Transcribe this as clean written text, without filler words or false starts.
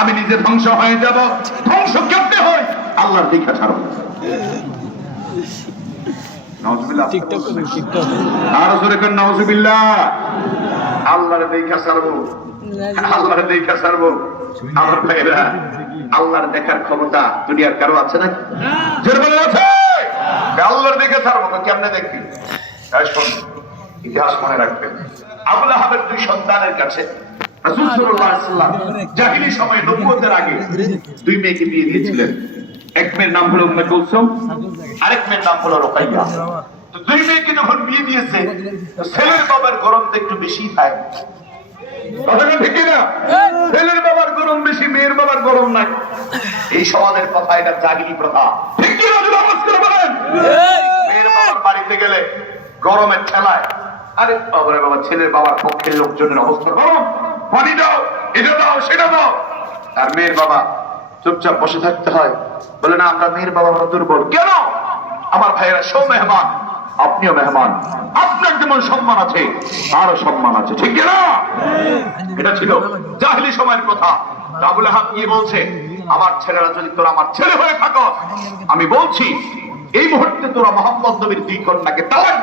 আমি নিজে ধ্বংস হয়ে যাব। ধ্বংস কেমনে হয়? আল্লাহর দীক্ষা ছাড়ো। নাউজুবিল্লাহ। আর জোরে করে নাউজুবিল্লাহ। আল্লাহর দীক্ষা ছাড়বো, আল্লাহর দীক্ষা ছাড়বো। আমার ভাইরা, আল্লাহর দেখার ক্ষমতা দুনিয়ার কারো আছে নাকি? জোরে বলেন আছে? আল্লাহর দীক্ষা ছাড়বো কেমনে দেখবি? ইতিহাস মনে রাখবেন। আবু লাহাবের দুই সন্তানের কাছে রাসূল সাল্লাল্লাহু আলাইহি ওয়াসাল্লাম জাহেলি সময়ে নবুয়তের আগে দুই মেয়েকে বিয়ে দিয়েছিলেন। এক মেয়ের নাম হলো উম্মে কুলসুম, আরেক মেয়ের নাম হলো রুকাইয়া। তো দুই মেয়েকে যখন বিয়ে দিয়েছে, ছেলের বাবার গরম তো একটু বেশি থাকে, কথাটা ঠিক না? ছেলের বাবার গরম বেশি, মেয়ের বাবার গরম নাই। এই সমাজের কথা, এটা জাহেলি প্রথা। ঠিক কি না? আওয়াজ করে বলেন। মেয়ের বাবার বাড়িতে গেলে গরমের ঠেলায়, আরে বাবারে বাবা, ছেলের বাবার পক্ষের লোকজনের অবস্থা গরম, পানি দাও, এটা দাও, সেটা দাও। আর মেয়ের বাবা চুপচাপ বসে থাকতে হয়। বলে না, আমরা মেয়ের বাবা আমরা দুর্বল। কেন? আমার ভাইয়েরা, সব মেহমান, আপনিও মেহমান। আপনার যেমন সম্মান আছে তারও সম্মান আছে, ঠিক না? এটা ছিল জাহেলি সময়ের কথা। আবু লাহাব কি বলছে? আমার ছেলেরা যদি তোরা আমার ছেলে হয়ে থাকো, আমি বলছি এই মুহূর্তে তোরা মুহাম্মদ নবীর দুই কন্যাকে তালাক